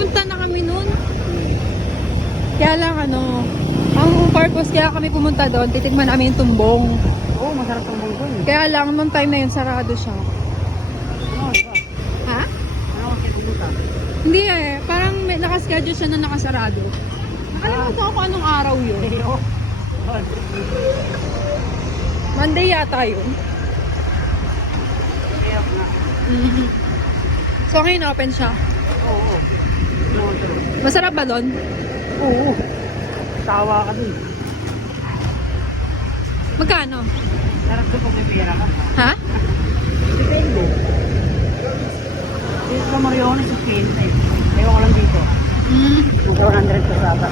Nagpunta na kami noon. Kaya lang ano, ang purpose kaya kami pumunta doon, titigman namin yung tumbong. Oo, masarap ang bungkol. Kaya lang, nung time na yun, sarado siya. Ano, diba? Ha? Ano kasi pumunta? Hindi eh, parang may nakaschedule siya na nakasarado. Nakalimutan ko kung anong araw yun. Oo. Monday yata yun. Kaya na. Mhm. So ngayon open siya. Oo. Masarap ba doon? Oo. Tawa ka dun. Magkano? Sarap doon kung may pera ka. Ha? Depende. Dito sa Mariones sa 15. Ayaw ko lang dito. Mm. Nasa 100 sa sata.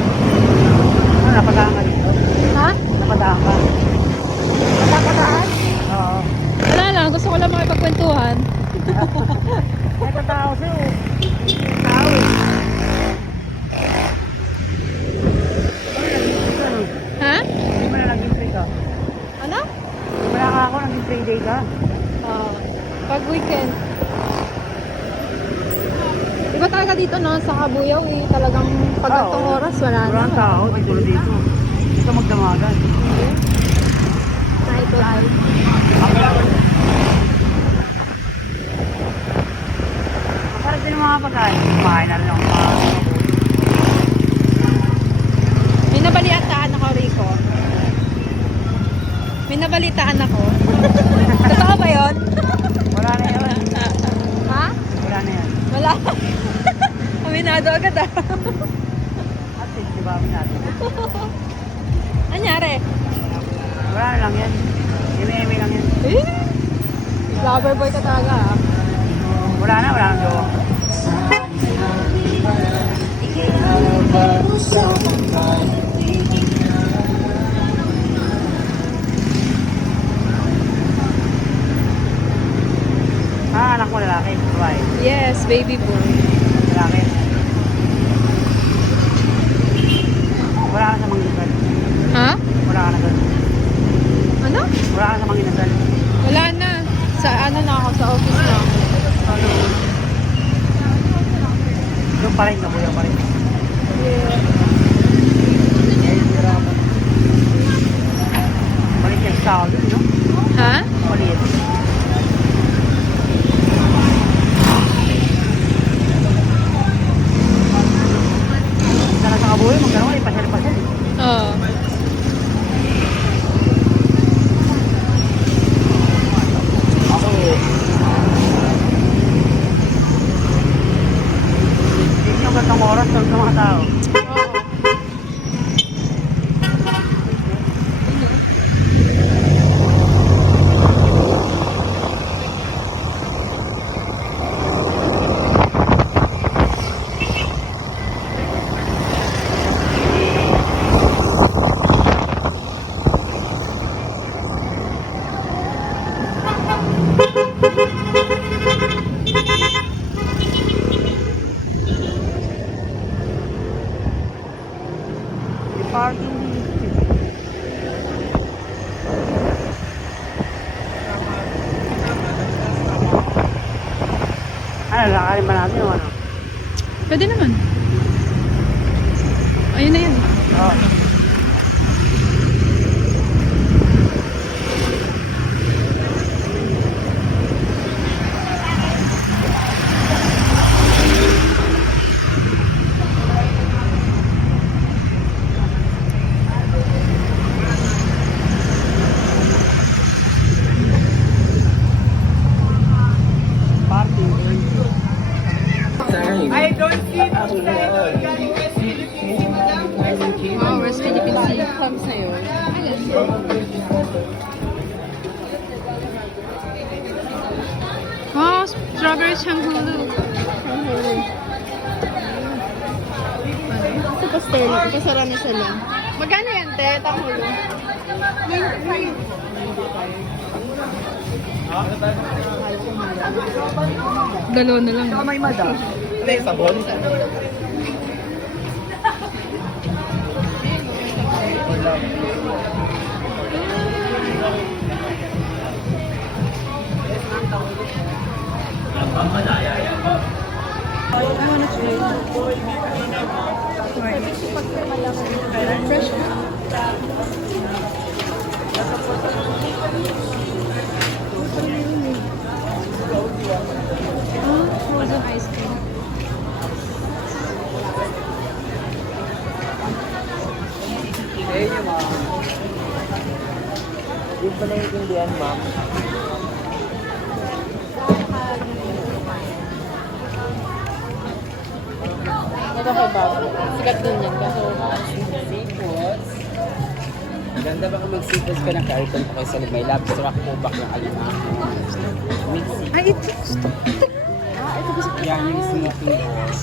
Ano, napadaan ka dito? Ha? Napadaan ka? Nakataan? Oo. Wala lang, gusto ko lang makipagkwentuhan. May katao sa'yo. Tao eh. Ha? Hindi mo na naging free ka. Ano? Wala ka ako, naging free day ka. Pag weekend. Iba talaga dito no, sa Kabuyaw eh. Talagang pag Oo. gantong oras, wala na. Walang tao, dito na dito. Dito magdamagan. Night life. Masarap din ang mga pagkain. Kumain na rin ako mga May nabalitaan ako, Rico. May nabalitaan ako. Totoo ba yun? wala na yan. Ha? Wala na yan. Wala. Aminado agad ah. At least, di ba kami natin? Anyari? Wala na lang yan. Eme-eme lang yan. Eh? Lover boy ka talaga ah. Wala na jowa. Ah, anak mo lalaki. Babae. Yes, baby boy. Lalaki. Wala ka sa manginasal. Ha? Wala ka na doon. Ano? Wala ka sa manginasal. Wala na. Sa ano na ako, sa office na ako. Doon pa rin, kabuyaw pa rin. Yeah. Balik yung tao doon, no? Ha? Balik. Sana sa kabuyaw, magkaroon, ipasal-pasal. Oo. Hindi yung gantong oras doon sa mga tao. Parking dito. Ano, lakarin ba natin o ano? Pwede naman. Ayun na yan. Oo. Parking. I don't see Wow, West Philippine Sea. Clubs na yun. Ah, Strawberry changhulu. Sa pastel, pasarami siya lang. Magkano yan, te? Tangulo. Dalawa na lang. May madam. May sabon? Frozen ice cream. Ayun yung ma'am. Hindi pa naiintindihan, ma'am. Ito kay Bob. Sikat din yan. Kaso, Seafoods. Maganda ba kung mag-seafoods ka ng ka-item pa kayo sa may lobster ako po back ng alimango. Mixing. Ay, ito. Yan yung seafood balls.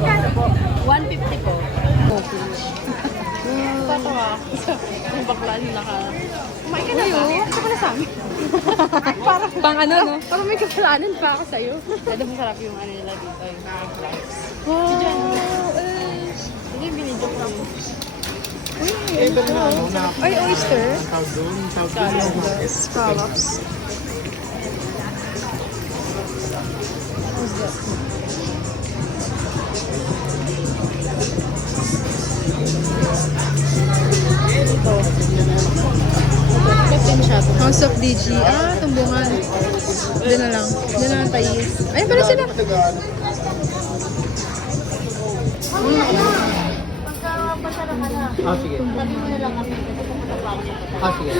magkano po? 150 po. Tatawa. Yung bakla yung naka... Kumain ka na ba? Gusto ko na sa amin. Parang Pang ano, no? Parang may kasalanan pa ako sa'yo. Ano masarap yung ano nila dito, yung fries. Wow. Hindi, binidyo ko ako. Ay, oyster. Scallops. House of DG. Ah, tumbungan. Diyan na lang. Diyan na lang tayo. Ayun pala sila. Ah, sige. Ah, sige.